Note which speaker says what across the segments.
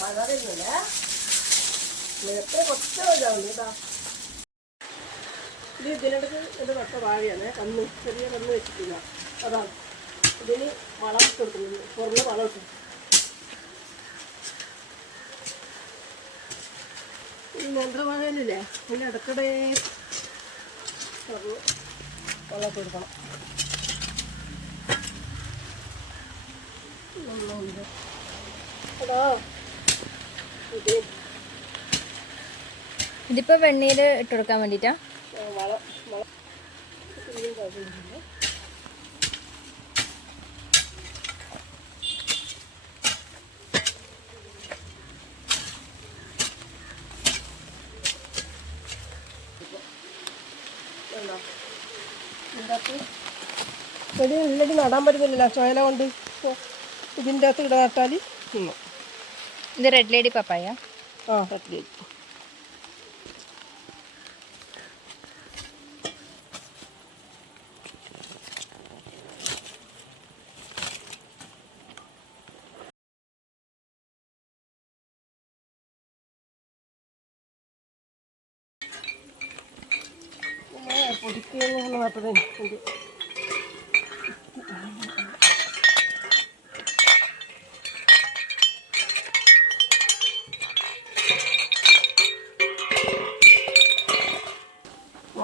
Speaker 1: മഴ വരുന്നില്ലേ നേരത്തെ കുറച്ച് ഇതാവുന്നു ഇതാ ഇത് ഇതിനടുത്ത് ഇത് നട്ട വാഴയാണ്. കന്ന് ചെറിയ കന്ന് വെച്ചിട്ടില്ല. അതാണ് ഇതിന് വളം ഇട്ട് കൊടുക്കുന്നുണ്ട് പുറമെ വളം ഇട്ടു നേന്ത്രവാഴയിലില്ലേ അതിന്റെ ഇടയ്ക്കിടെ പുറമെ വളം ഇട്ട് കൊടുക്കണം ഒന്നുമില്ല
Speaker 2: ഇതിപ്പോ വെണ്ണീര് ഇട്ട് കൊടുക്കാൻ?
Speaker 1: ഇതിന്റകത്ത് ചെടി ഉള്ളിൽ നടാൻ പറ്റുന്നില്ല ചോയല കൊണ്ട് ഇതിന്റെ അകത്ത് ഇട നട്ടാൽ തിന്നു
Speaker 2: ഇത് റെഡ് ലേഡി പപ്പായ
Speaker 1: ആ. കട്ടിലേക്ക് പൊടിക്കുന്നു നട്ടതേ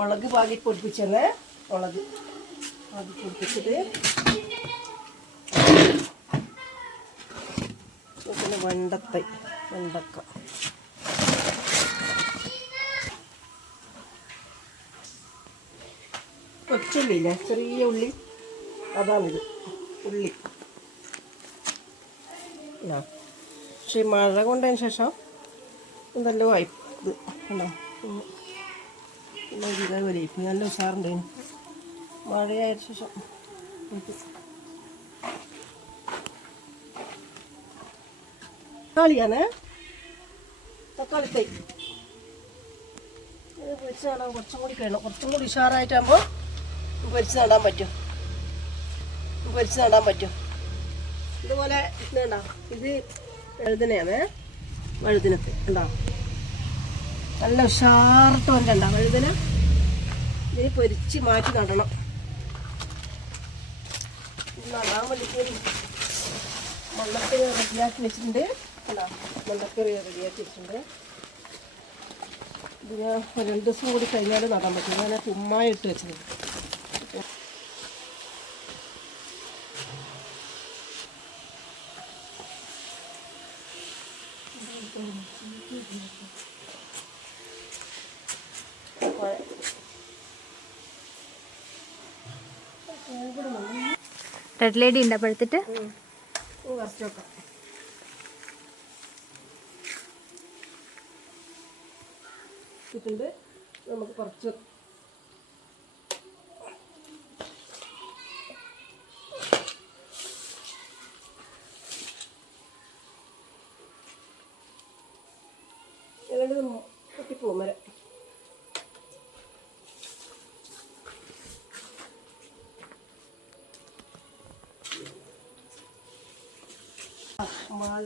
Speaker 1: മുളക് പാകി പൊടിപ്പിച്ചെന്ന് മുളക് പാകി പൊടിപ്പിച്ചിട്ട് പിന്നെ വെണ്ടത്തൈ വെണ്ടക്ക. കൊച്ചുള്ളിയില്ലേ? ചെറിയ ഉള്ളി. അതാണിത്. ഉള്ളി. പക്ഷേ മഴ കൊണ്ടതിന് ശേഷം എന്തെല്ലോ ആയി. ഇത് കണ്ടോ? ഉം. പിന്നെ ഇതേപോലെ നല്ല ഉഷാറുണ്ട് മഴയായ ശേഷം തക്കാളിയാണ്? തക്കാളി തൈ. ഇത് പൊരിച്ച് നടാൻ കുറച്ചും കൂടി കഴിയണം. കുറച്ചും കൂടി ഉഷാറായിട്ടാകുമ്പോൾ പൊരിച്ച് നടാൻ പറ്റും. പൊരിച്ച് നടാൻ പറ്റും. ഇതുപോലെ ഇത് കണ്ടോ? ഇത് വഴുതനയാണ്. വഴുതനത്ത് ഉണ്ടോ നല്ല ഉഷാർട്ട് വന്നിട്ടുണ്ടോ വഴുതന? ഇതിന് പൊരിച്ച് മാറ്റി നടണം. മണ്ണക്കറി റെഡിയാക്കി വെച്ചിട്ടുണ്ട്. കണ്ടോ? മണ്ണക്കറി റെഡിയാക്കി വെച്ചിട്ടുണ്ട്. ഇതിന് രണ്ട് ദിവസം കൂടി കഴിഞ്ഞാൽ നടാൻ പറ്റും. ഞാൻ കുമ്മായി ഇട്ട്
Speaker 2: റെഡ് ലേഡി ഉണ്ട്? അപ്പോഴത്തിട്ട്
Speaker 1: നമുക്ക് കുറച്ച് ഇല്ലെങ്കിൽ പൊട്ടിപ്പോകും വരെ.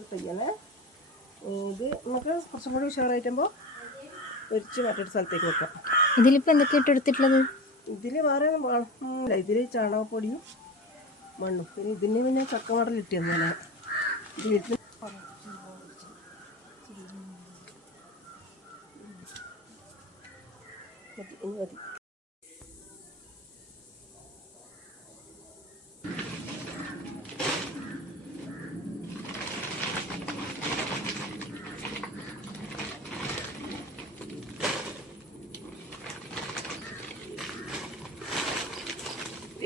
Speaker 1: മാറി തയ്യണേ ഇത് നമുക്ക് കുറച്ചും കൂടി ഉഷാറായിട്ടുമ്പോൾ ഒരിച്ച് മറ്റൊരു സ്ഥലത്തേക്ക് വെക്കാം.
Speaker 2: ഇതിലിപ്പോൾ എന്തൊക്കെ ഇട്ട് കൊടുത്തിട്ടുള്ളത്
Speaker 1: ഇതിൽ വേറെ ഇതിൽ ചാണകപ്പൊടിയും മണ്ണും. പിന്നെ ഇതിന് പിന്നെ ചക്കമടൽ ഇട്ടിരുന്നു ഞാൻ ഇതിൽ മതി മതി.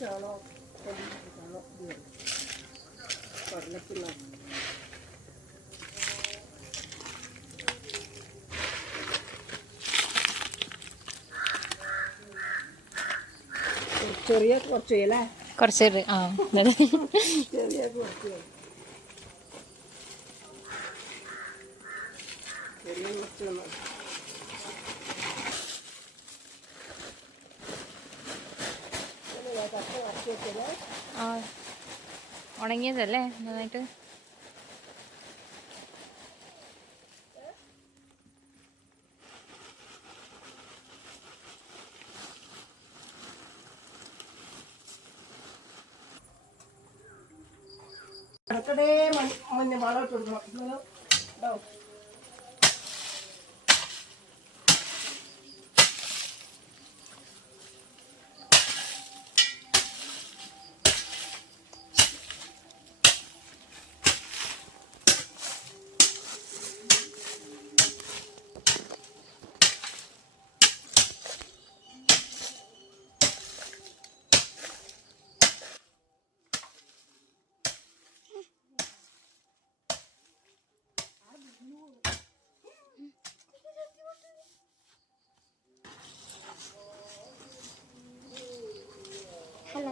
Speaker 1: ചാളോ ചാളോ കടലപ്പിള്ള ചെറിയ കുറച്ച് അല്ലേ?
Speaker 2: കുറച്ച് ആ
Speaker 1: ചെറിയ കുറച്ച്. ചെറിയ കുറച്ച്
Speaker 2: ഉണങ്ങിയതല്ലേ? നന്നായിട്ട്.
Speaker 1: ഇടയ്ക്കിടെ മഞ്ഞ മഞ്ഞ വളം ഇട്ട് കൊടുക്കണം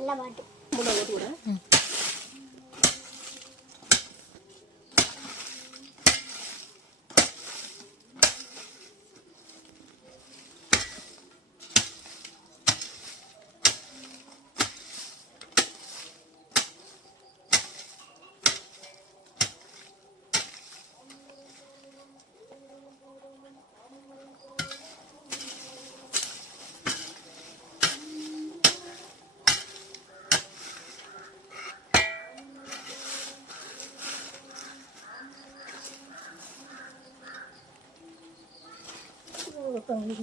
Speaker 1: ഇത് ഇതാവും. 等一下